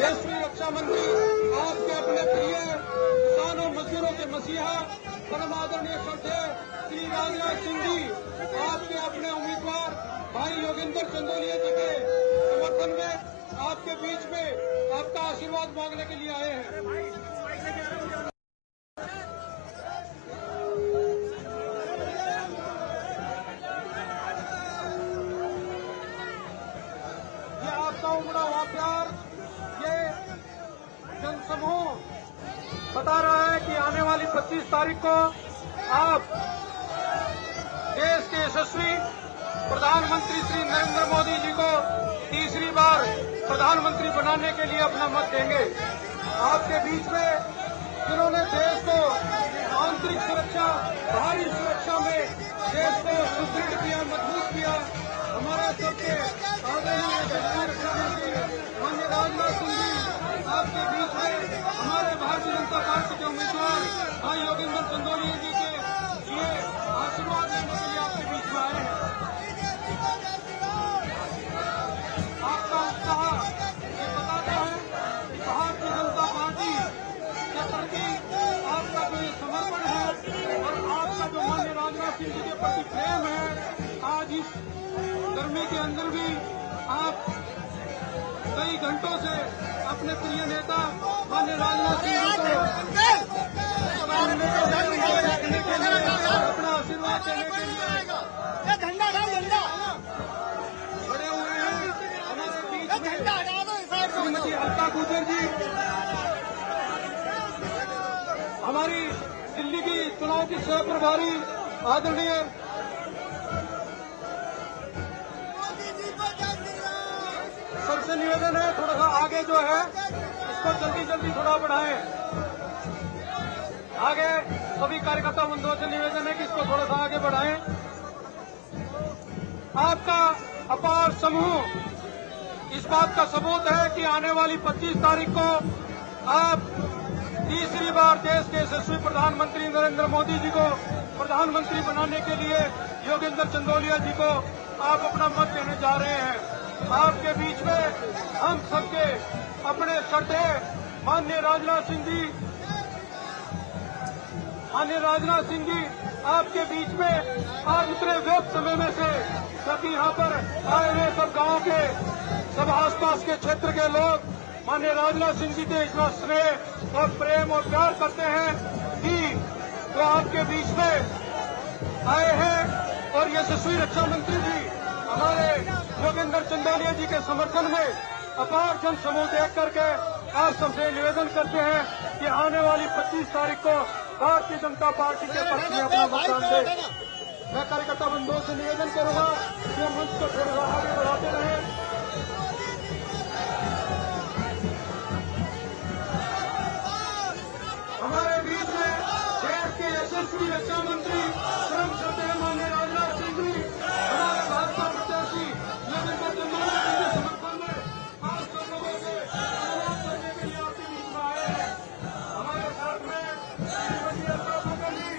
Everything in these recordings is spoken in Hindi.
देश में रक्षा मंत्री आपके अपने प्रिय किसानों मजदूरों के मसीहा परम आदरणीय श्रद्धेय श्री राजनाथ सिंह जी आपके अपने उम्मीदवार भाई योगेंद्र चंदोलिया जी के समर्थन में आपके बीच में आपका आशीर्वाद मांगने के लिए आए हैं। ये आपका उमड़ा हुआ प्यार, ये जनसमूह बता रहा है कि आने वाली 25 तारीख को आप देश के यशस्वी प्रधानमंत्री श्री नरेंद्र मोदी जी को तीसरी बार प्रधानमंत्री बनाने के लिए अपना मत देंगे। आपके बीच में जिन्होंने देश को आंतरिक सुरक्षा, बाहरी सुरक्षा में देश को सुदृढ़ किया, मजबूत किया, हमारे सबके आदरणीय रक्षा मंत्री माननीय राजनाथ सिंह जी आपके बीच में हमारे भारतीय जनता पार्टी के उम्मीदवार भाई योगेंद्र चंदोलिया जी के लिए आशीर्वाद लेने के लिए आपके बीच में आए हैं। आपका उत्साह ये बताता है कि भारतीय जनता पार्टी के प्रति आपका जो ये समर्पण है और आपका जो माननीय राजनाथ सिंह जी के प्रति प्रेम है, आज इस गर्मी के अंदर भी आप कई घंटों से अपने प्रिय नेता माननीय राजनाथ सिंह जी को देखने के लिए, अपना आशीर्वाद देने के लिए खड़े हुए हैं। हमारे बीच में श्रीमती अलका गुजर जी, हमारी दिल्ली की चुनाव की सह प्रभारी आदरणीय सबसे निवेदन है थोड़ा सा आगे जो है इसको जल्दी जल्दी थोड़ा बढ़ाएं। आगे सभी कार्यकर्ता बंधुओं से निवेदन है कि इसको थोड़ा सा आगे बढ़ाएं। आपका अपार समूह इस बात का सबूत है कि आने वाली 25 तारीख को आप तीसरी बार देश के यशस्वी प्रधानमंत्री नरेंद्र मोदी जी को प्रधानमंत्री बनाने के लिए योगेंद्र चंदोलिया जी को आप अपना मत देने जा रहे हैं। आपके बीच में हम सबके अपने श्रद्धेय माननीय राजनाथ सिंह जी आपके बीच में आज इतने व्यस्त समय में से क्योंकि यहाँ पर आए हुए सब गांव के सब आसपास के क्षेत्र के लोग माननीय राजनाथ सिंह जी के इतना स्नेह और प्रेम और प्यार करते हैं कि वो आपके बीच में आए हैं और यशस्वी रक्षा मंत्री जी हमारे योगेंद्र चंदोलिया जी के समर्थन में अपार जन समूह देख करके आप सबसे निवेदन करते हैं कि आने वाली 25 तारीख को भारतीय जनता पार्टी के पक्ष में अपना मतदान दें। मैं कार्यकर्ता बंधुओं से निवेदन करूंगा कि मंच को थोड़ा सा आगे बढ़ाते रहें। हमारे बीच में देश के यशस्वी रक्षा मंत्री परम श्रद्धेय माननीय राजनाथ सिंह जी हमारे भाजपा प्रत्याशी योगेंद्र चंदोलिया जी के समर्थन में आप सब लोगों के अनुरोध करने के लिए आपके बीच में आए हैं। हमारे साथ में श्रीमती अलका गुजर जी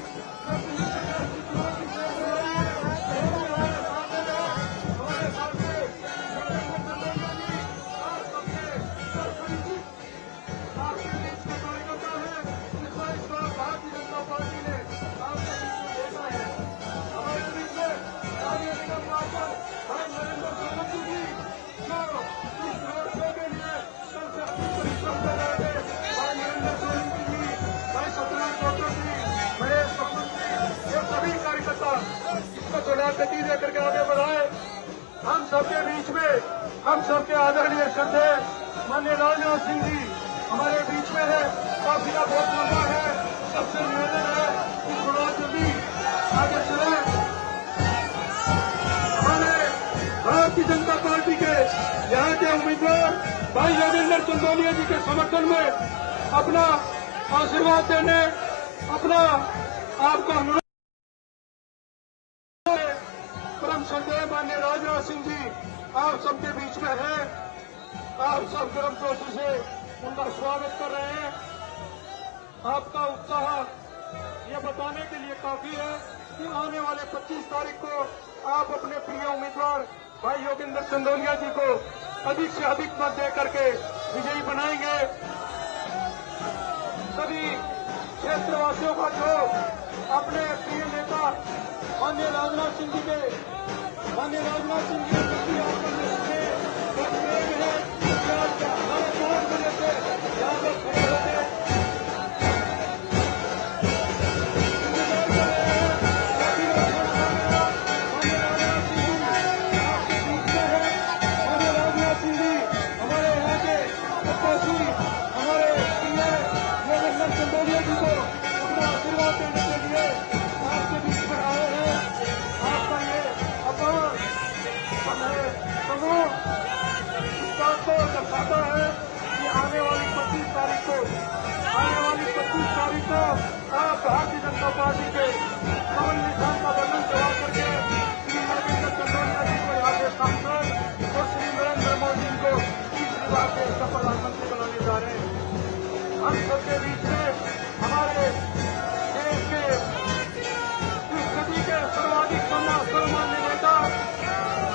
हमारे साथ में योगेंद्र चंदोलिया जी आप सबके परिचित आपके बीच के कार्यकर्ता है। इस बार भारतीय जनता पार्टी ने आपके बीच में देखा है। हमारे बीच में कार्य निगम मार्शल भाई नरेंद्र सोलंकी जी जो इस रोड शो के लिए कल से परिश्रम कर रहे थे, भाई नरेंद्र सोलंकी जी, भाई सत्यनारायण चौधरी जी, महेश कपूर जी, ये सभी कार्यकर्ता इसको थोड़ा गति दे करके आगे बढ़ाए। हम सबके बीच में हम सबके आदरणीय श्रद्धेय माननीय राजनाथ सिंह जी हमारे बीच में है। काफिला बहुत लंबा है, सबसे निवेदन है कि थोड़ा जल्दी आगे चले। हमारे भारतीय जनता पार्टी के यहाँ के उम्मीदवार भाई योगेंद्र चंदोलिया जी के समर्थन में अपना आशीर्वाद देने अपना आपका अनुरोध परम श्रद्धेय माननीय राजनाथ सिंह जी आप सबके बीच में है। आप सब गर्म जोशी से उनका स्वागत कर रहे हैं। आपका उत्साह ये बताने के लिए काफी है कि आने वाले 25 तारीख को आप अपने प्रिय उम्मीदवार भाई योगेंद्र चंदोलिया जी को अधिक से अधिक मत दे करके विजयी बनाएंगे। सभी क्षेत्रवासियों का जो अपने प्रिय नेता माननीय राजनाथ सिंह जी के प्रति जो प्रेम है, हमारे बहुत बड़े से यहाँ पर खड़े होते दर्शाता है कि आने वाली 25 तारीख को आप भारतीय जनता पार्टी के कमल निशान का बटन दबा करके श्री योगेंद्र चंदोलिया जी को यहाँ के सांसद और श्री नरेंद्र मोदी जी को तीसरी बार से प्रधानमंत्री बनाने जा रहे हैं। हम सबके बीच में हमारे देश के इस सदी के सर्वाधिक सम्मान्य नेता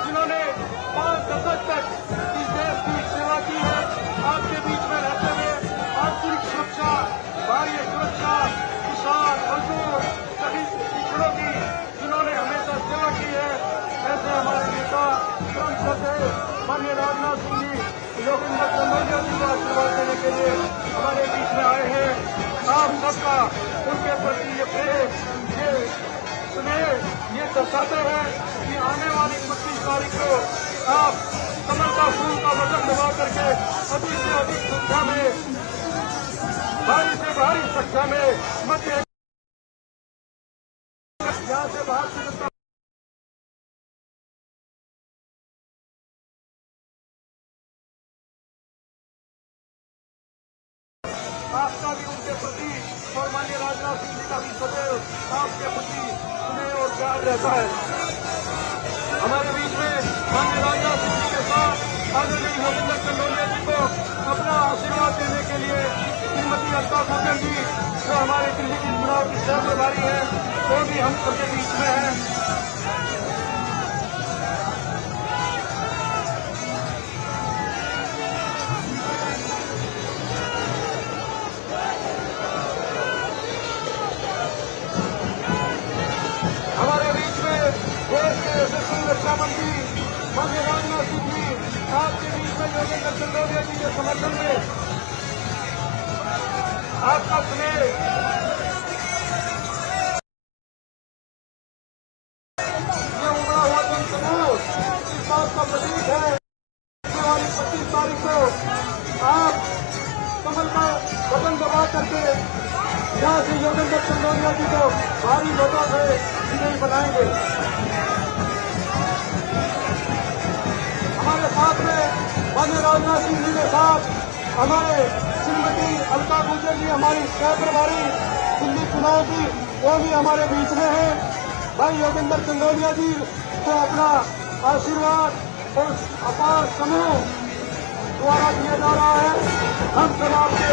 जिन्होंने 5 दशक तक इस देश की सेवा की है, आपके बीच में रहते हुए आंतरिक सुरक्षा, बाह्य सुरक्षा, किसान, मजदूर, सभी पिछड़ों की जिन्होंने हमेशा सेवा की है, ऐसे हमारे नेता परम श्रद्धेय माननीय राजनाथ सिंह जी योगेंद्र चंदोलिया जी को आशीर्वाद देने के लिए हमारे बीच में आए हैं। आप सबका उनके प्रति ये प्रेम, ये स्नेह, ये दर्शाते हैं कि आने वाली 25 तारीख को आप कमल का फूल का बटन दबा करके अधिक से अधिक संख्या में, भारी से भारी संख्या में मत यहाँ से भारतीय जनता आपका भी उनके प्रति और माननीय राजनाथ सिंह जी का भी सदैव आपके प्रति स्नेह और प्यार रहता है। हमारे बीच में माननीय राजनाथ सिंह जी के साथ आदरणीय योगेंद्र चंदोलिया जी को अपना आशीर्वाद देने के लिए श्रीमती अलका सज्जन जी जो हमारे दिल्ली की चुनाव की सह प्रभारी है, वो भी हम सबके बीच में है। हमारे बीच में देश के यशस्वी रक्षा मंत्री माननीय राजनाथ सिंह जी आपके बीच में योगेंद्र चंदोलिया जी के समर्थन में आपका स्नेह, ये उमड़ा हुआ जनसमूह इस बात का प्रतीक है। आने वाली 25 तारीख को आप कमल का बटन दबा करके यहाँ से योगेंद्र चंदोलिया जी को भारी वोटों से विजयी बनाएंगे। हमारे साथ में माननीय राजनाथ सिंह जी के साथ हमारे श्रीमती अलका गुर्जर जी हमारी सह प्रभारी दिल्ली चुनाव की, वो भी हमारे बीच में है। भाई योगेंद्र चंदोलिया जी को अपना आशीर्वाद और अपार समूह द्वारा दिया जा रहा है। हम सब आपके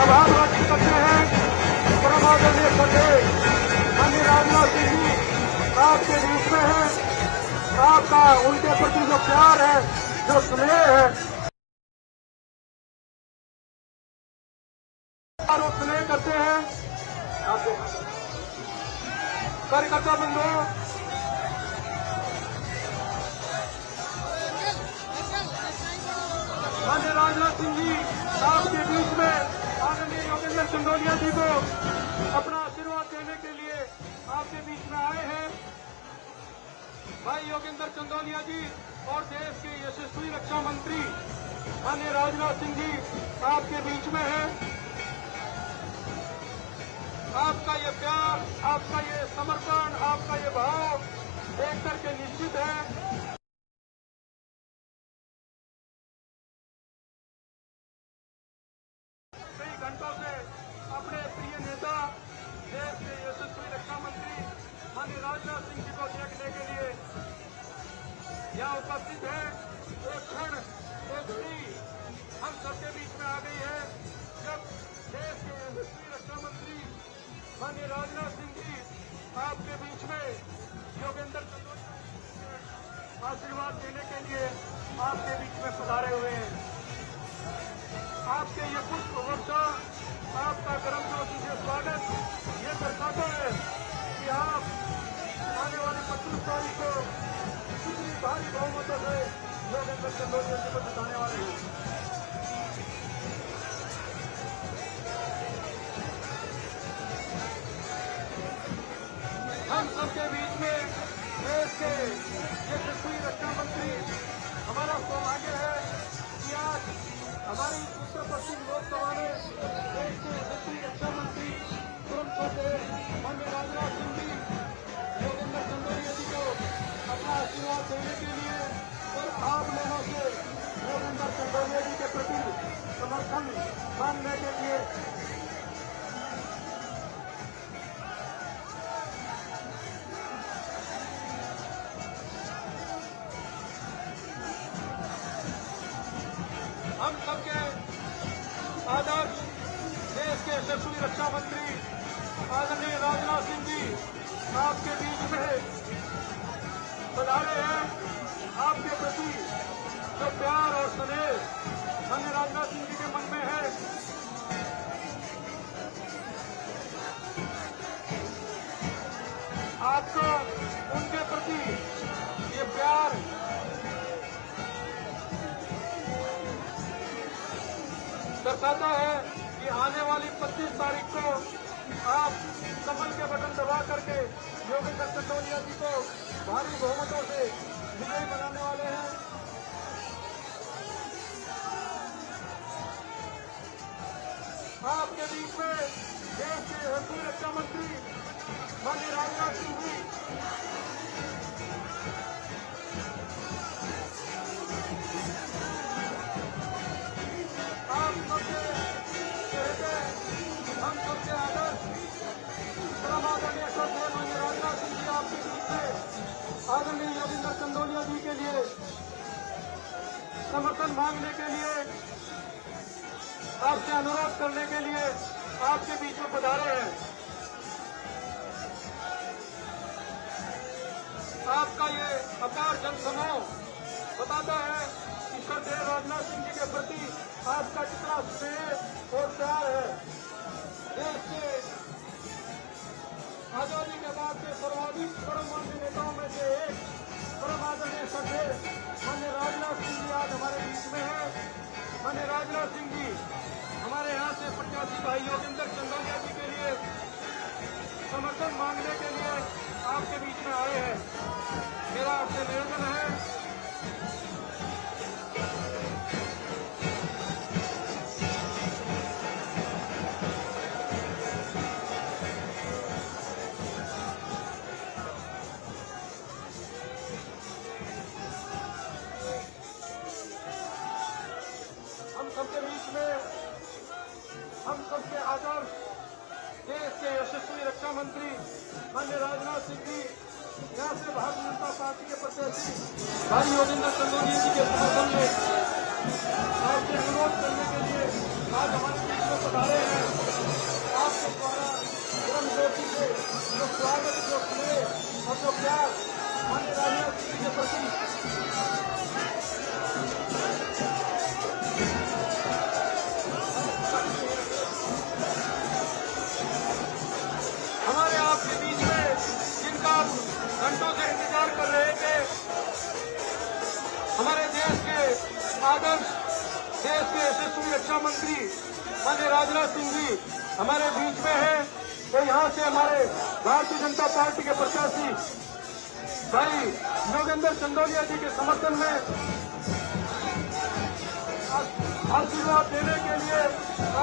आभार व्यक्त करते हैं। परम आदरणीय सदैव माननीय राजनाथ सिंह जी आपके बीच में है। आपका उनके प्रति जो प्यार है, जो स्नेह है, और स्नेह करते हैं। कार्यकर्ता बंधुओं, माननीय राजनाथ सिंह जी आपके बीच में आदरणीय योगेंद्र चंदोलिया जी को अपना आशीर्वाद देने के लिए आपके बीच में आए हैं। भाई योगेंद्र चंदोलिया जी और देश के यशस्वी रक्षा मंत्री माननीय राजनाथ सिंह जी आपके बीच में है। आपका ये प्यार, आपका ये समर्पण, आपका ये भाव देख करके निश्चित है कई घंटों से अपने प्रिय नेता देश के यशस्वी रक्षा मंत्री माननीय राजनाथ सिंह जी को देखने के लिए यहाँ उपस्थित है। एक क्षण, एक घड़ी हम सबके बीच में आ गई है जब देश के यशस्वी रक्षा मंत्री माननीय राजनाथ सिंह जी आपके बीच में योगेंद्र चंदोलिया आशीर्वाद देने के लिए आपके बीच आपके ये पुष्प वर्षा, आपका गर्मजोशी से स्वागत ये दर्शाता है कि आप आने वाली 25 तारीख को कितनी भारी बहुमतों से योगेंद्र चंदोलिया जी को जिताने वाले हैं। हम सबके बीच में देश के यशस्वी रक्षा मंत्री, हमारा सौभाग्य है कि आज हमारी उत्तर पश्चिम लोकसभा में देश के यशस्वी रक्षा मंत्री तुरंत छोटे माननीय राजनाथ सिंह जी योगेंद्र चंदोलिया जी को अपना आशीर्वाद देने के लिए और आप लोगों से योगेंद्र चंदोलिया जी के प्रति समर्थन मांगने के लिए हम सबके आदर्श देश के यशस्वी रक्षा मंत्री आदरणीय राजनाथ सिंह जी आपके बीच में पधारे हैं। आपके प्रति जो प्यार और स्नेह माननीय राजनाथ सिंह जी के मन में है, आपको उनके प्रति ये प्यार दर्शाता है कि आने वाली 25 तारीख को आप कमल के बटन दबा करके योगेंद्र चंदोलिया जी को भारी बहुमतों से विजयी बनाने वाले हैं। आपके बीच में देश के यशस्वी रक्षा मंत्री माननीय राजनाथ सिंह जी आप सबके चेहरे, हम सबके आदर्श परम आदरणीय श्रद्धेय माननीय राजनाथ सिंह जी आपके बीच में आदरणीय योगेंद्र चंदोलिया जी के लिए समर्थन मांगने के लिए, आपसे अनुरोध करने के लिए आपके बीच में पधारे हैं। आपका ये अपार जनसमूह बताता है कि श्रद्धेय राजनाथ सिंह जी के प्रति आपका कितना स्नेह और प्यार है। देश के आजादी के बाद के सर्वाधिक परमाणु नेताओं में से एक परम आदरणीय श्रद्धेय माननीय राजनाथ सिंह जी आज हमारे बीच में है। माननीय राजनाथ सिंह जी हमारे यहाँ से प्रत्याशी भाई योगेंद्र चंदोलिया जी के लिए समर्थन मांगने के लिए आपके बीच में आए हैं। मेरा आपसे निवेदन है सबके बीच में हम सबके आदर्श देश के यशस्वी रक्षा मंत्री माननीय राजनाथ सिंह जी यहाँ से भारतीय जनता पार्टी के प्रत्याशी भाई योगेंद्र चंदोलिया जी के समर्थन में आपसे अनुरोध करने के लिए आज हमारे बीच में पधारे हैं। आपके द्वारा गर्मजोशी से जो स्वागत, जो स्नेह और जो प्यार माननीय राजनाथ सिंह जी के प्रति घंटों से इंतजार कर रहे थे, हमारे देश के आदर्श, देश के यशस्वी रक्षा मंत्री माननीय राजनाथ सिंह जी हमारे बीच में है। तो यहाँ से हमारे भारतीय जनता पार्टी के प्रत्याशी भाई योगेंद्र चंदोलिया जी के समर्थन में आशीर्वाद देने के लिए,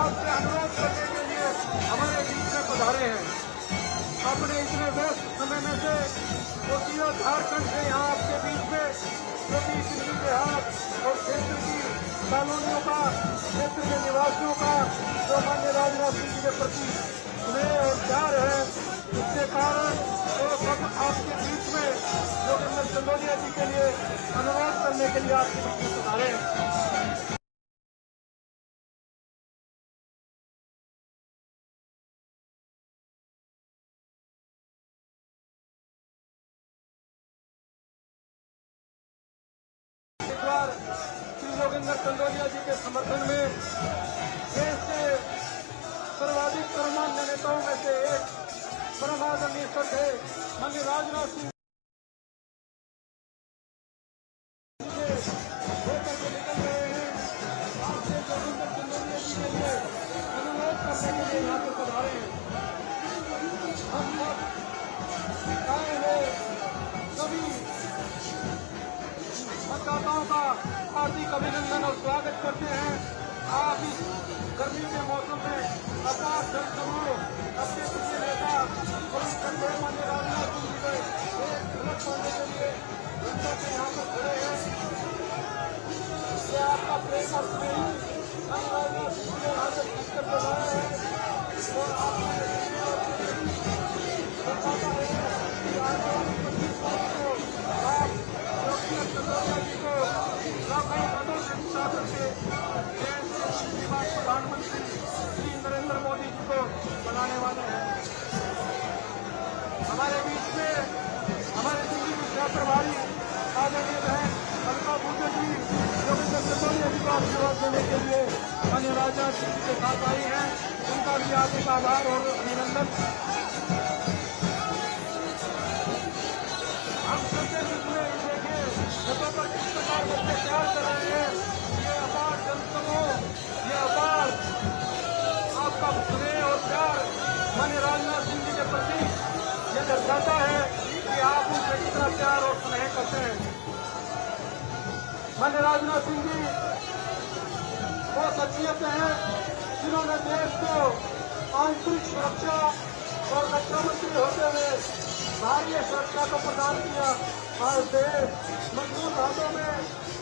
आपसे अनुरोध करने के लिए हमारे बीच में पधारे हैं। अपने इतने व्यस्त समय में से कोसिया झारखंड से यहाँ आपके बीच में जो भी कृषि देहात और क्षेत्र की कॉलोनियों का, क्षेत्र के निवासियों का जो माननीय राजनाथ सिंह जी के प्रति स्नेह और प्यार है, इसके कारण तो सब आपके बीच में योगेंद्र चंदोलिया जी के लिए अनुरोध करने के लिए आपके बीच में पधारे हैं। श्री योगेंद्र चंदोलिया जी के समर्थन में राजनाथ सिंह जी के साथ आई हैं, उनका भी हार्दिक आभार और अभिनंदन। हम सबके बीच में देखिए छतों पर किस प्रकार बच्चे प्यार कर रहे हैं। ये अपार जनसमूह, ये अपार आपका स्नेह और प्यार माननीय राजनाथ सिंह जी के प्रति ये दर्शाता है कि आप उनसे कितना प्यार और स्नेह करते हैं। माननीय राजनाथ सिंह जी वो शख्सियतें हैं जिन्होंने देश को आंतरिक सुरक्षा और रक्षा मंत्री होते हुए बाह्य सुरक्षा को प्रदान किया। आज देश मजबूत हाथों में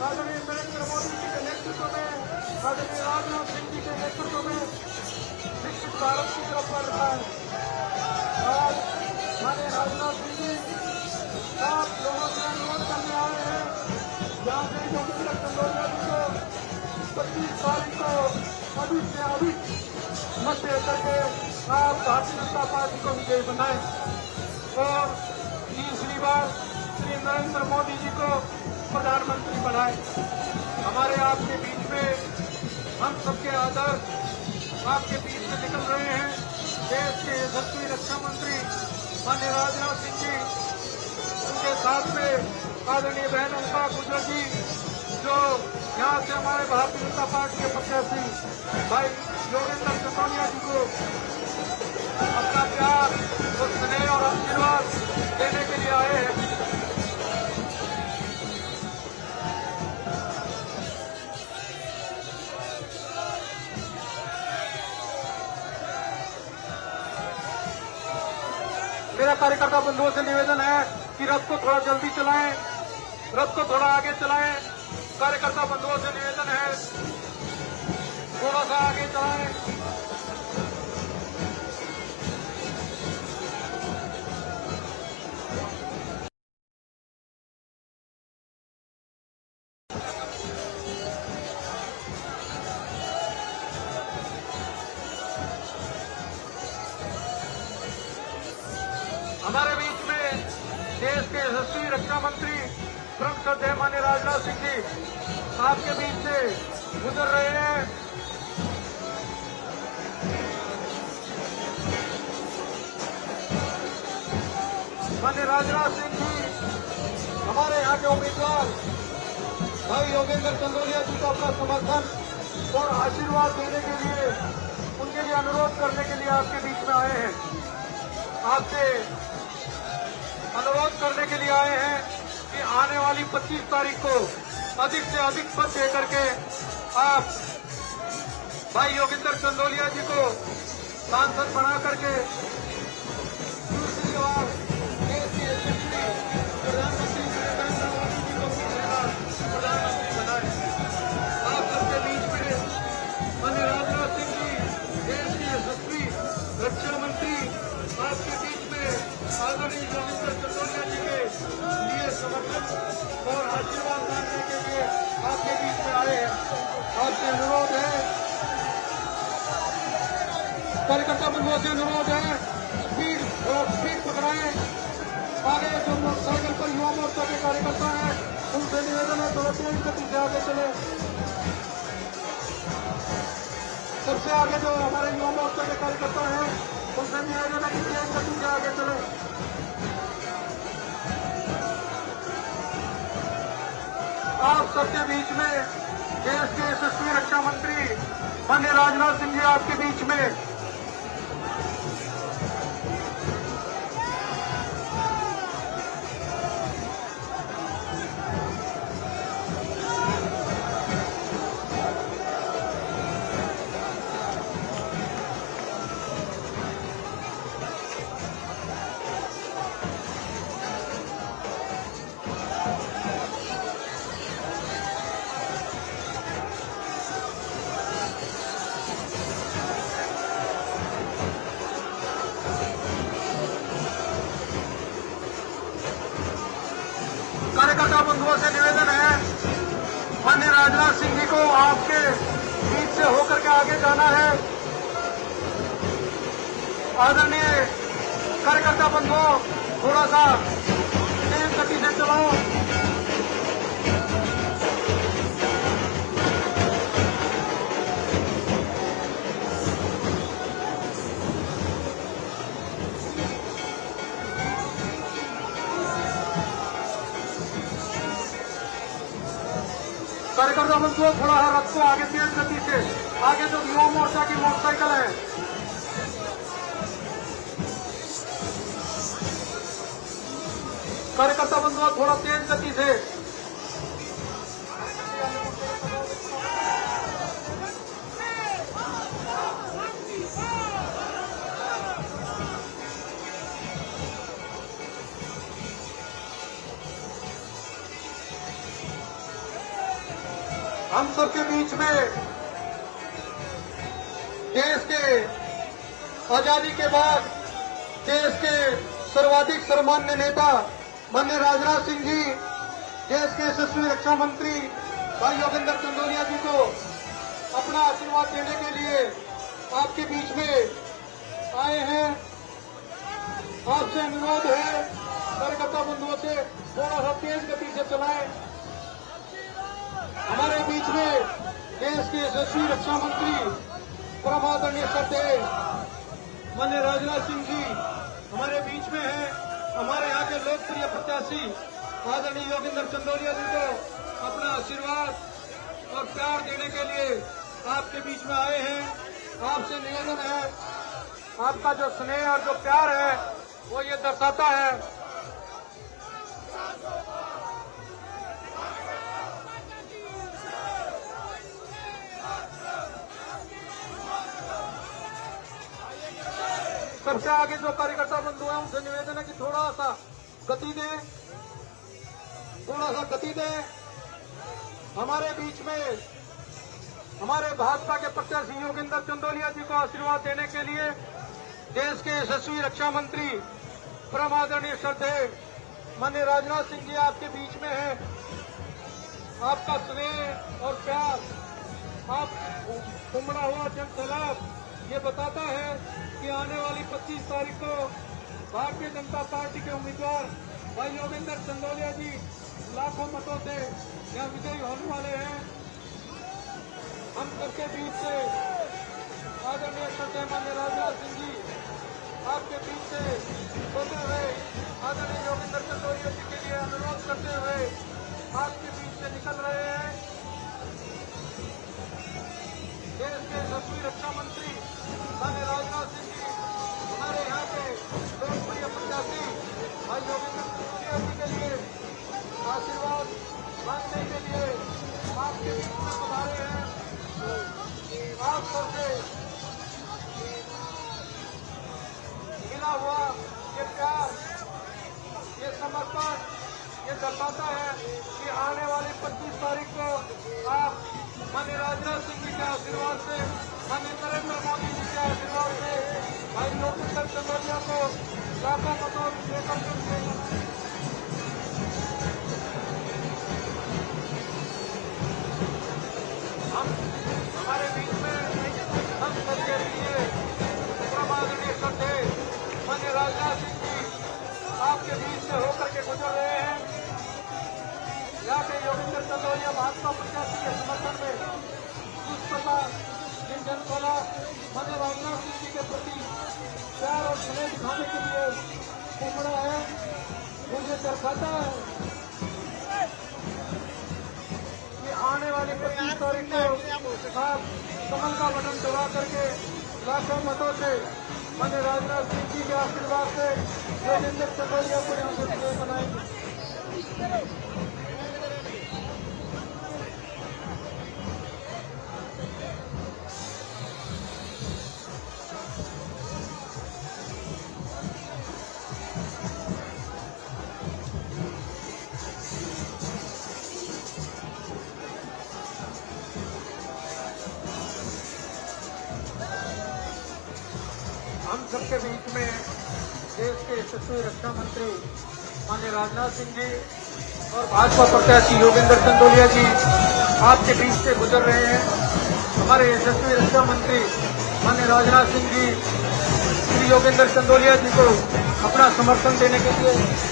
आदरणीय नरेंद्र मोदी जी के नेतृत्व में, आदरणीय राजनाथ सिंह जी के नेतृत्व में विकसित भारत की तरफ बढ़ रहा है। आज माननीय राजनाथ सिंह जी आप लोगों से अनुरोध करने आए हैं, यहाँ से योगेंद्र चंदोलिया जी को 25 तारीख को अधिक से अधिक मत दे करके आप भारतीय जनता पार्टी को विजयी बनाएं और तीसरी बार श्री नरेंद्र मोदी जी को प्रधानमंत्री बनाएं। हमारे आपके बीच में हम सबके आदर्श आपके बीच में निकल रहे हैं। देश के यशस्वी रक्षा मंत्री माननीय राजनाथ सिंह जी, उनके साथ में आदरणीय बहन अलका गुर्जर जी, जो यहाँ से हमारे भारतीय जनता पार्टी के प्रत्याशी भाई योगेंद्र चंदोलिया जी को अपना प्यार और स्नेह और आशीर्वाद देने के लिए आए हैं। मेरा कार्यकर्ता बंधुओं से निवेदन है कि रथ को थोड़ा जल्दी चलाएं, रथ को थोड़ा आगे चलाएं। कार्यकर्ता बंधुओं से निवेदन है थोड़ा सा आगे चलाएं। हमारे बीच में देश के यशस्वी रक्षा मंत्री परम श्रद्धेय माननीय राजनाथ सिंह जी आपके बीच से गुजर रहे हैं। माननीय राजनाथ सिंह जी हमारे यहाँ के उम्मीदवार भाई योगेंद्र चंदोलिया जी को अपना समर्थन और आशीर्वाद देने के लिए, उनके लिए अनुरोध करने के लिए आपके बीच में आए हैं। आपसे अनुरोध करने के लिए आए हैं कि आने वाली 25 तारीख को अधिक से अधिक मत दे करके आप भाई योगेंद्र चंदोलिया जी को सांसद बना करके दूसरी बार देश के यशस्वी प्रधानमंत्री नरेंद्र मोदी जी को प्रधानमंत्री बनाए। आप सबके बीच में माननीय राजनाथ सिंह जी देश के यशस्वी रक्षा मंत्री आपके बीच में आदरणीय योगेंद्र चंदोलिया जी के लिए समर्थन और आशीर्वाद मांगने के लिए आपके बीच में आए हैं। आपसे अनुरोध है, कार्यकर्ता बंधुओं से अनुरोध है, स्पीड पकड़ाएं। आगे जो मोटरसाइकिल पर युवा मोर्चा के कार्यकर्ता हैं उनसे निवेदन है थोड़ा तेज गति से आगे चले। सबसे आगे जो हमारे युवा मोर्चा के कार्यकर्ता हैं उनसे निवेदन है कि तेज गति से आगे चले। आप सबके बीच में देश के यशस्वी रक्षा मंत्री माननीय राजनाथ सिंह जी आपके बीच में कार्यकर्ता बंधुओं से निवेदन है माननीय राजनाथ सिंह जी को आपके बीच से होकर के आगे जाना है। आदरणीय कार्यकर्ता बंधुओं थोड़ा सा तेज गति से चलाओ। कार्यकर्ता बंधुओं, थोड़ा रथ को आगे तेज गति से, आगे जो युवा मोर्चा की मोटरसाइकिल है, कार्यकर्ता बंधुओं थोड़ा तेज गति से। हम सबके बीच में देश के आजादी के बाद देश के सर्वाधिक सम्मान्य नेता माननीय राजनाथ सिंह जी, देश के यशस्वी रक्षा मंत्री भाई योगेंद्र चंदोलिया जी को अपना आशीर्वाद देने के लिए आपके बीच में आए हैं। आपसे अनुरोध है कार्यकर्ता बंधुओं से थोड़ा सा तेज गति से चलाएं। हमारे बीच में देश के यशस्वी रक्षा मंत्री परम आदरणीय श्रद्धेय माननीय राजनाथ सिंह जी हमारे बीच में हैं। हमारे यहाँ के लोकप्रिय प्रत्याशी आदरणीय योगेंद्र चंदोलिया जी को अपना आशीर्वाद और प्यार देने के लिए आपके बीच में आए हैं। आपसे निवेदन है, आपका जो स्नेह और जो प्यार है वो ये दर्शाता है। सबसे आगे जो कार्यकर्ता बंधु हैं उनसे निवेदन है कि थोड़ा सा गति दें, थोड़ा सा गति दें। हमारे बीच में हमारे भाजपा के प्रत्याशी योगेंद्र चंदोलिया जी को आशीर्वाद देने के लिए देश के यशस्वी रक्षा मंत्री परम आदरणीय श्रद्धेय माननीय राजनाथ सिंह जी आपके बीच में हैं। आपका स्नेह और प्यार, आप उमड़ा हुआ जन सैलाब ये बताता है कि आने वाली 25 तारीख को भारतीय जनता पार्टी के उम्मीदवार भाई योगेंद्र चंदोलिया जी लाखों मतों से यहाँ विजयी होने वाले हैं। हम सबके बीच से आदरणीय श्रद्धेय माननीय राजनाथ सिंह जी आपके बीच से होते हुए आदरणीय योगेंद्र चंदोलिया जी के लिए अनुरोध करते हुए आपके बीच से निकल रहे हैं। देश के यशस्वी रक्षा मंत्री माननीय राजनाथ सिंह जी हमारे यहाँ के लोकप्रिय प्रत्याशी भाई योगेंद्र चंदोलिया जी के लिए आशीर्वाद मांगने के लिए आपके बीच में पधारे हैं। आप सबसे मिला हुआ ये प्यार, ये समर्पण ये दर्शाता है कि आने वाली 25 तारीख को आप माननीय राजनाथ सिंह जी के आशीर्वाद से, माननीय नरेंद्र मोदी जी के आशीर्वाद से भाई योगेंद्र चंदोलिया को लाखों मतों से हम हमारे बीच में हम सबके लिए आदरणीय श्रद्धेय माननीय राजनाथ सिंह जी आपके बीच से होकर के गुजर रहे हैं। यहाँ के योगेंद्र चंदोलिया भाजपा प्रत्याशी के समर्थन में जिस प्रकार जिन जनसभा माननीय राजनाथ सिंह जी के प्रति प्यार और स्नेह दिखाने के लिए उमड़ा है, मुझे दर्शाता है कि आने वाली 25 तारीख को आप कमल का बटन दबा करके लाखों मतों से माननीय राजनाथ सिंह जी के आशीर्वाद से योगेंद्र चंदोलिया को यहाँ से विजय बनाएंगे। हम सबके बीच में देश के यशस्वी रक्षा मंत्री माननीय राजनाथ सिंह जी और भाजपा प्रत्याशी योगेंद्र चंदोलिया जी आपके बीच से गुजर रहे हैं। हमारे यशस्वी रक्षा मंत्री माननीय राजनाथ सिंह जी श्री योगेंद्र चंदोलिया जी को अपना समर्थन देने के लिए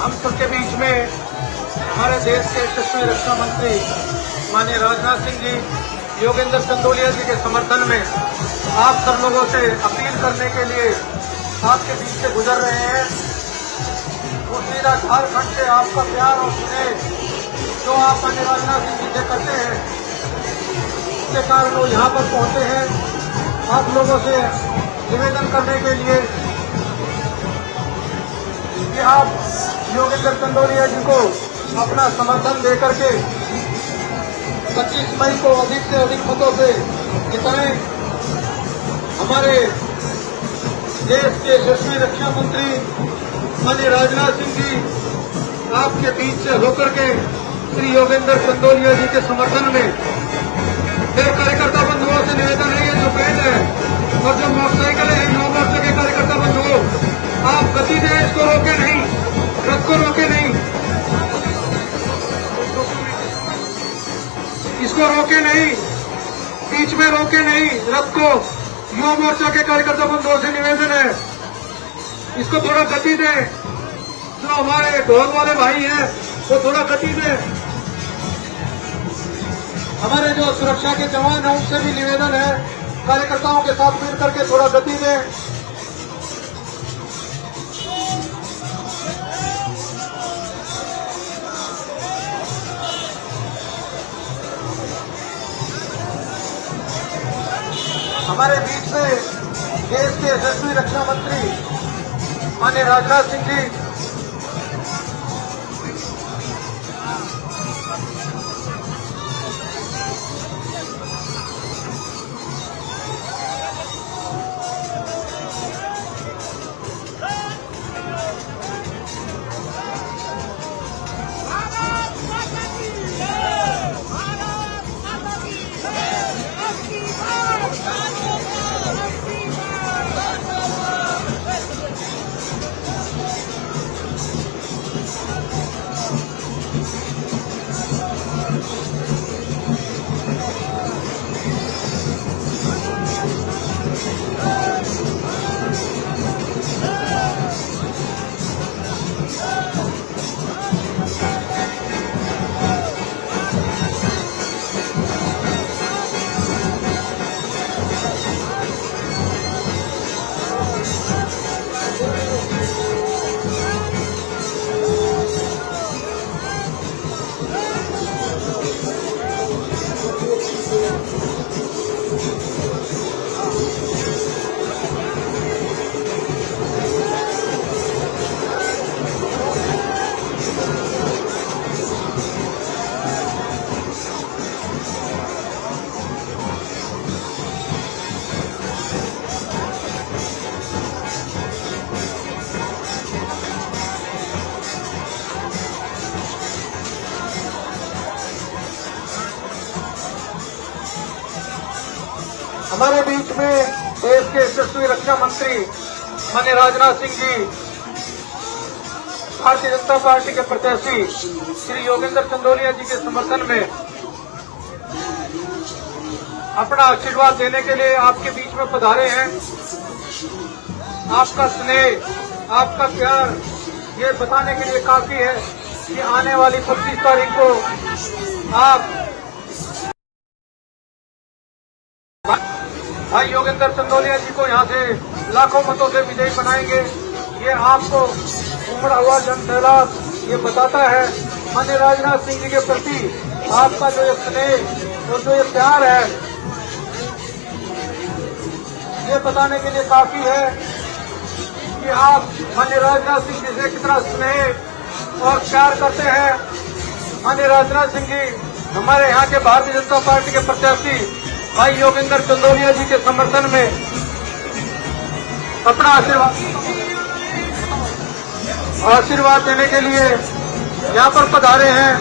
हम सबके बीच में हमारे देश के यशस्वी रक्षा मंत्री माननीय राजनाथ सिंह जी, योगेंद्र चंदोलिया जी के समर्थन में आप सब लोगों से अपील करने के लिए आपके बीच से गुजर रहे हैं। वो सीधा झारखंड से आपका प्यार और स्नेह जो आप माननीय राजनाथ सिंह जी से करते हैं, उसके कारण वो यहाँ पर पहुंचे हैं आप लोगों से निवेदन करने के लिए कि आप योगेंद्र चंदोलिया जी को अपना समर्थन देकर के 25 मई को अधिक से अधिक मतों से जिताएं। हमारे देश के यशस्वी रक्षा मंत्री माननीय राजनाथ सिंह जी आपके बीच से होकर के श्री योगेंद्र चंदोलिया जी के समर्थन में मेरे कार्यकर्ता बंधुओं से निवेदन है, ये जो बैंड है और जो मोटरसाइकिल है, युवा मोर्चा के कार्यकर्ता बंधुओं, आप गति दें, इसको रोके नहीं, रथ को रोके नहीं, इसको रोके नहीं, बीच में रोके नहीं रथ को। युवा मोर्चा के कार्यकर्ता बंधुओं से निवेदन है, इसको थोड़ा गति दें। जो हमारे ढोल वाले भाई हैं वो थोड़ा गति दें। हमारे जो सुरक्षा के जवान हैं उनसे भी निवेदन है, कार्यकर्ताओं के साथ मिलकर के थोड़ा गति दें। हमारे बीच में देश के यशस्वी रक्षा मंत्री माननीय राजनाथ सिंह जी हमारे बीच में देश के यशस्वी रक्षा मंत्री माननीय राजनाथ सिंह जी, भारतीय जनता पार्टी के प्रत्याशी श्री योगेंद्र चंदोलिया जी के समर्थन में अपना आशीर्वाद देने के लिए आपके बीच में पधारे हैं। आपका स्नेह, आपका प्यार ये बताने के लिए काफी है कि आने वाली 25 तारीख को आप भाई योगेंद्र चंदोलिया जी को यहाँ से लाखों मतों से विजयी बनाएंगे। ये आपको उमड़ा हुआ जनसैलाब ये बताता है माननीय राजनाथ सिंह जी के प्रति आपका जो ये स्नेह और जो ये प्यार है, ये बताने के लिए काफी है कि आप माननीय राजनाथ सिंह जी से कितना स्नेह और प्यार करते हैं। माननीय राजनाथ सिंह जी हमारे यहाँ के भारतीय जनता पार्टी के प्रत्याशी भाई योगेंद्र चंदोलिया जी के समर्थन में अपना आशीर्वाद देने के लिए यहाँ पर पधारे हैं।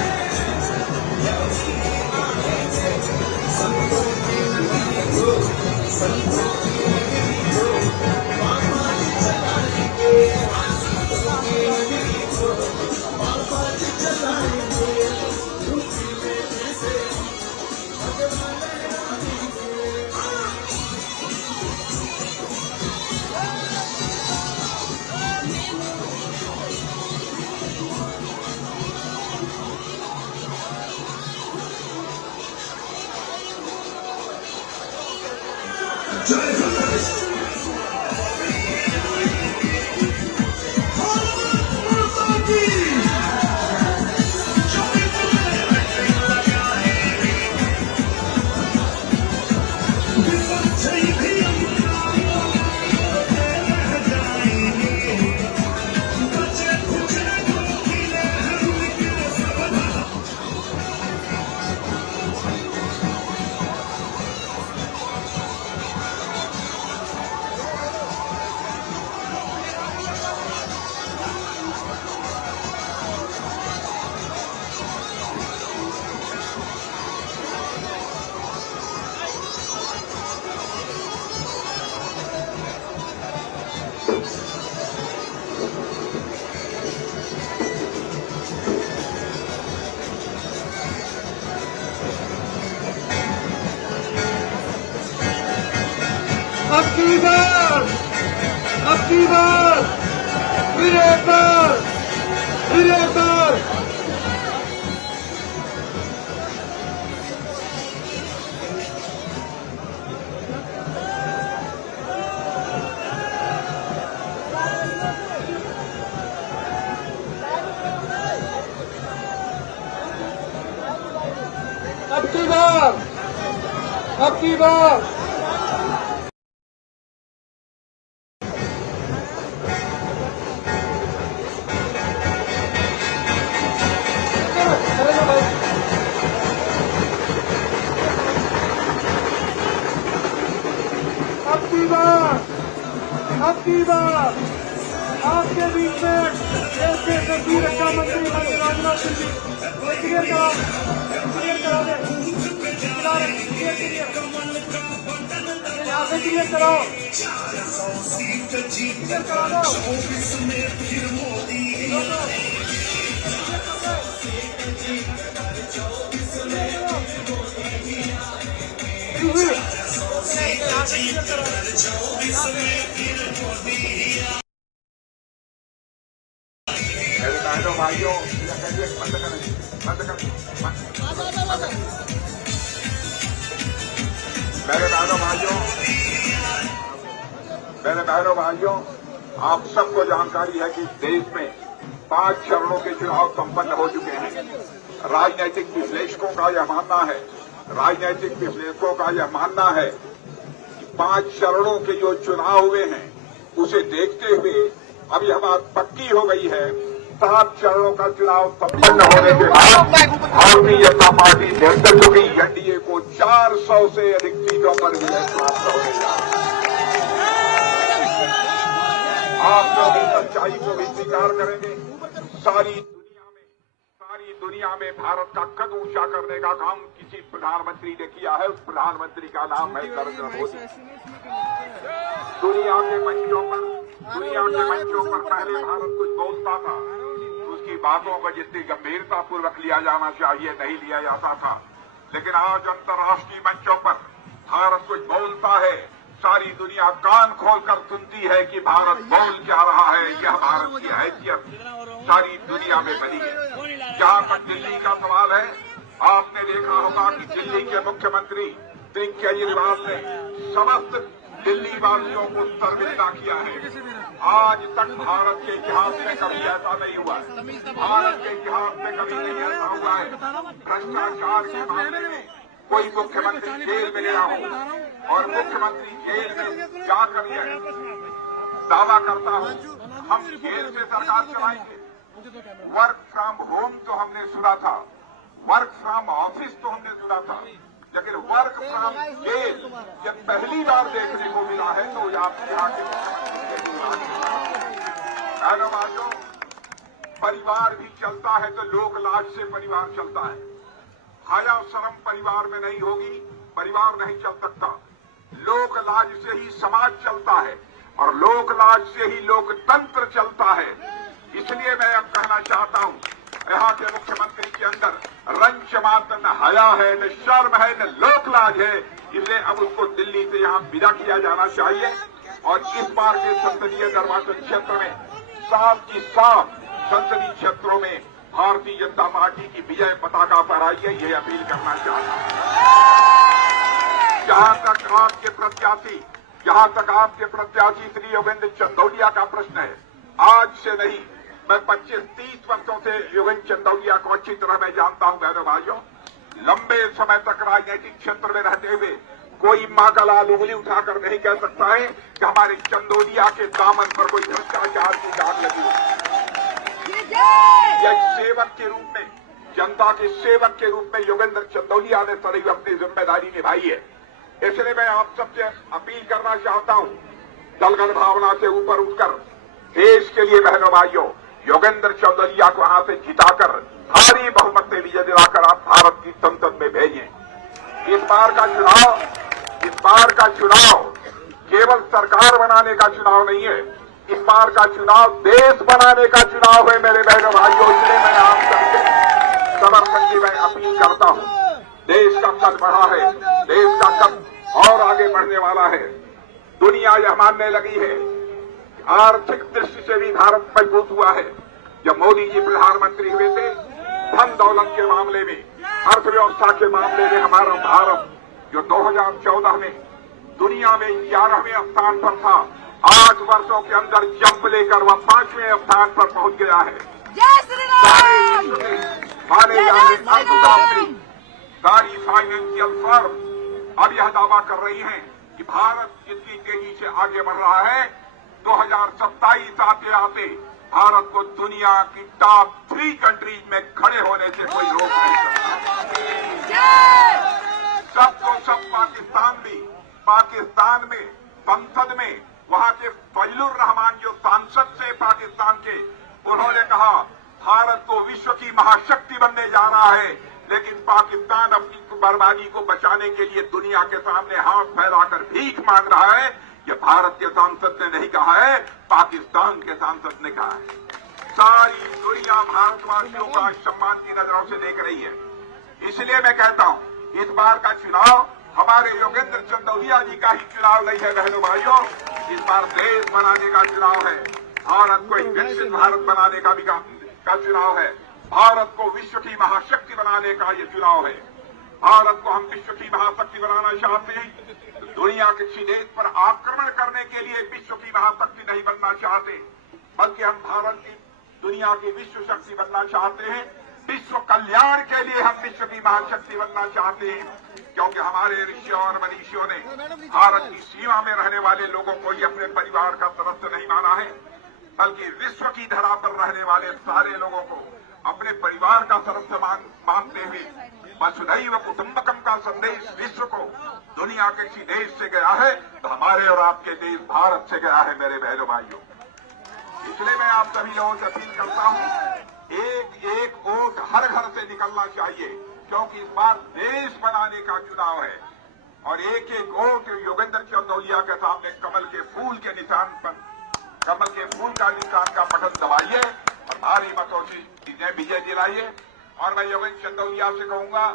अब की बार फिर एक बार अब की बार आपके बीच में देश के केंद्रीय रक्षा मंत्री राजनाथ सिंह जी क्लियर करा दे यहाँ से क्लियर कराओ बहनों भाइयों मेरे बहनों भाइयों, आप सबको जानकारी है कि देश में 5 चरणों के चुनाव संपन्न हो चुके हैं। राजनीतिक विश्लेषकों का यह मानना है कि 5 चरणों के जो चुनाव हुए हैं उसे देखते हुए अब यह बात पक्की हो गई है 7 चरणों का चुनाव संपन्न होने के बाद भारतीय जनता पार्टी निर्दल होगी। एनडीए को 400 से अधिक सीटों पर विजय प्राप्त होने जा रहा है। आप लोग इस सच्चाई को भी स्वीकार करेंगे। सारी दुनिया में भारत का कद ऊंचा करने का काम किसी प्रधानमंत्री ने किया है। उस प्रधानमंत्री का नाम है नरेंद्र मोदी। दुनिया के मंचों पर पहले भारत कुछ बोलता था, उसकी बातों को जितनी गंभीरता पूर्वक लिया जाना चाहिए नहीं लिया जाता था। लेकिन आज अंतर्राष्ट्रीय मंचों पर भारत कुछ बोलता है, सारी दुनिया कान खोलकर सुनती है कि भारत बोल क्या रहा है। यह भारत की हैसियत सारी दुनिया में बनी है। जहां तक दिल्ली का सवाल है, आपने देखा होगा कि दिल्ली के मुख्यमंत्री श्री केजरीवाल ने समस्त दिल्ली वासियों को शर्मिंदा किया है। आज तक भारत के इतिहास में कभी ऐसा नहीं हुआ है। भारत के इतिहास में कभी नहीं ऐसा हुआ है भ्रष्टाचार के मामले में कोई मुख्यमंत्री जेल में गया हो और मुख्यमंत्री जेल में जाकर यह दावा करता हो हम जेल से सरकार चलाएंगे। वर्क फ्रॉम होम तो हमने सुना था, वर्क फ्रॉम ऑफिस तो हमने सुना था, लेकिन वर्क फ्रॉम जेल जब पहली बार देखने को मिला है तो आपके आगे भाइयों, परिवार भी चलता है तो लोक लाज से परिवार चलता है। हया शर्म परिवार में नहीं होगी, परिवार नहीं चल सकता। लोक लाज से ही समाज चलता है और लोक लाज से ही लोकतंत्र चलता है। इसलिए मैं अब कहना चाहता हूं, यहाँ के मुख्यमंत्री के अंदर रंच मात्र न हया है, न शर्म है, न लोक लाज है। इसलिए अब उसको दिल्ली से यहाँ विदा किया जाना चाहिए और इस बार के संसदीय निर्वाचन क्षेत्र में 7 की 7 संसदीय क्षेत्रों में भारतीय जनता पार्टी की विजय पताका फहराइए, ये अपील करना चाहता हूं। जहां तक आपके प्रत्याशी श्री योगेंद्र चंदौलिया का प्रश्न है, आज से नहीं, मैं 25-30 वर्षों से योगेंद्र चंदौलिया को अच्छी तरह मैं जानता हूं। बहनों भाइयों, लंबे समय तक राजनीतिक क्षेत्र में रहते हुए कोई मां का लाल उंगली उठाकर नहीं कह सकता है कि हमारे चंदौलिया के दामन पर कोई भ्रष्टाचार की दाग लगी है। एक सेवक के रूप में, जनता के सेवक के रूप में योगेंद्र चंदौलिया ने सदैव अपनी जिम्मेदारी निभाई है। इसलिए मैं आप सबसे अपील करना चाहता हूं, दलगत भावना से ऊपर उठकर देश के लिए बहनों भाइयों योगेंद्र चंदौलिया को यहां से जिताकर भारी बहुमत से विजय दिलाकर आप भारत की संसद में भेजें। इस बार का चुनाव केवल सरकार बनाने का चुनाव नहीं है, इस बार का चुनाव देश बनाने का चुनाव है मेरे बहनों भाइयों। इसलिए मैं आप सबसे समर्थन की मैं अपील करता हूं। देश का कद बढ़ा है, देश का कद और आगे बढ़ने वाला है। दुनिया यह मानने लगी है, आर्थिक दृष्टि से भी भारत मजबूत हुआ है। जब मोदी जी प्रधानमंत्री हुए थे, धन दौलत के मामले में, अर्थव्यवस्था के मामले में हमारा भारत जो 2014 में दुनिया में 11वें स्थान पर था, 8 वर्षों के अंदर जंप लेकर वह 5वें स्थान पर पहुंच गया है। सारे विश्व में माने जाने अर्थशास्त्री, सारी फाइनेंशियल फर्म अब यह दावा कर रही हैं कि भारत जितनी तेजी से आगे बढ़ रहा है, 2027 आते आते भारत को दुनिया की टॉप 3 कंट्रीज में खड़े होने से कोई रोक नहीं सकता। सबको सब पाकिस्तान में संसद में वहां के फजलुर रहमान जो सांसद थे पाकिस्तान के, उन्होंने कहा भारत को विश्व की महाशक्ति बनने जा रहा है, लेकिन पाकिस्तान अपनी बर्बादी को बचाने के लिए दुनिया के सामने हाथ फैलाकर भीख मांग रहा है। यह भारत के सांसद ने नहीं कहा है, पाकिस्तान के सांसद ने कहा है। सारी दुनिया भारतवासियों का सम्मान की नजरों से देख रही है। इसलिए मैं कहता हूं, इस बार का चुनाव हमारे योगेंद्र चंदौलिया जी का ही चुनाव नहीं है बहनों भाइयों। इस बार देश बनाने का चुनाव है, भारत को एक विकसित भारत बनाने का भी का चुनाव है, भारत को विश्व की महाशक्ति बनाने का ये चुनाव है। भारत को हम विश्व की महाशक्ति बनाना चाहते हैं, तो दुनिया के किसी देश पर आक्रमण करने के लिए विश्व की महाशक्ति नहीं बनना चाहते, बल्कि हम भारत की दुनिया की विश्व शक्ति बनना चाहते हैं। विश्व कल्याण के लिए हम विश्व की महाशक्ति बनना चाहते हैं, क्योंकि हमारे ऋषियों और मनीषियों ने भारत की सीमा में रहने वाले लोगों को ही अपने परिवार का सदस्य नहीं माना है, बल्कि विश्व की धरा पर रहने वाले सारे लोगों को अपने परिवार का सदस्य मानते हुए वसुधैव कुटुंबकम का संदेश विश्व को दुनिया के किसी देश से गया है तो हमारे और आपके देश भारत से गया है मेरे बहनों भाइयों। इसलिए मैं आप सभी लोगों से अपील करता हूं, एक एक वोट हर घर से निकलना चाहिए, क्योंकि इस बार देश बनाने का चुनाव है। और एक एक वोट योगेंद्र चंदौलिया के सामने कमल के फूल के निशान पर, कमल के फूल का निशान का बटन दबाइए और भारी मतों से इन्हें विजय दिलाइए। और मैं योगेंद्र चंदौलिया से कहूंगा,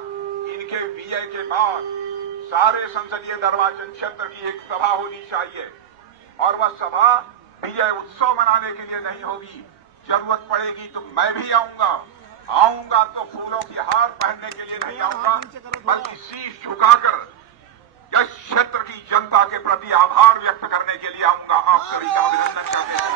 इनके विजय के बाद सारे संसदीय निर्वाचन क्षेत्र की एक सभा होनी चाहिए, और वह सभा विजय उत्सव मनाने के लिए नहीं होगी। जरूरत पड़ेगी तो मैं भी आऊंगा तो फूलों की हार पहनने के लिए नहीं आऊंगा, बल्कि शीश झुकाकर इस क्षेत्र की जनता के प्रति आभार व्यक्त करने के लिए आऊंगा। आप सभी का अभिनंदन करते हैं।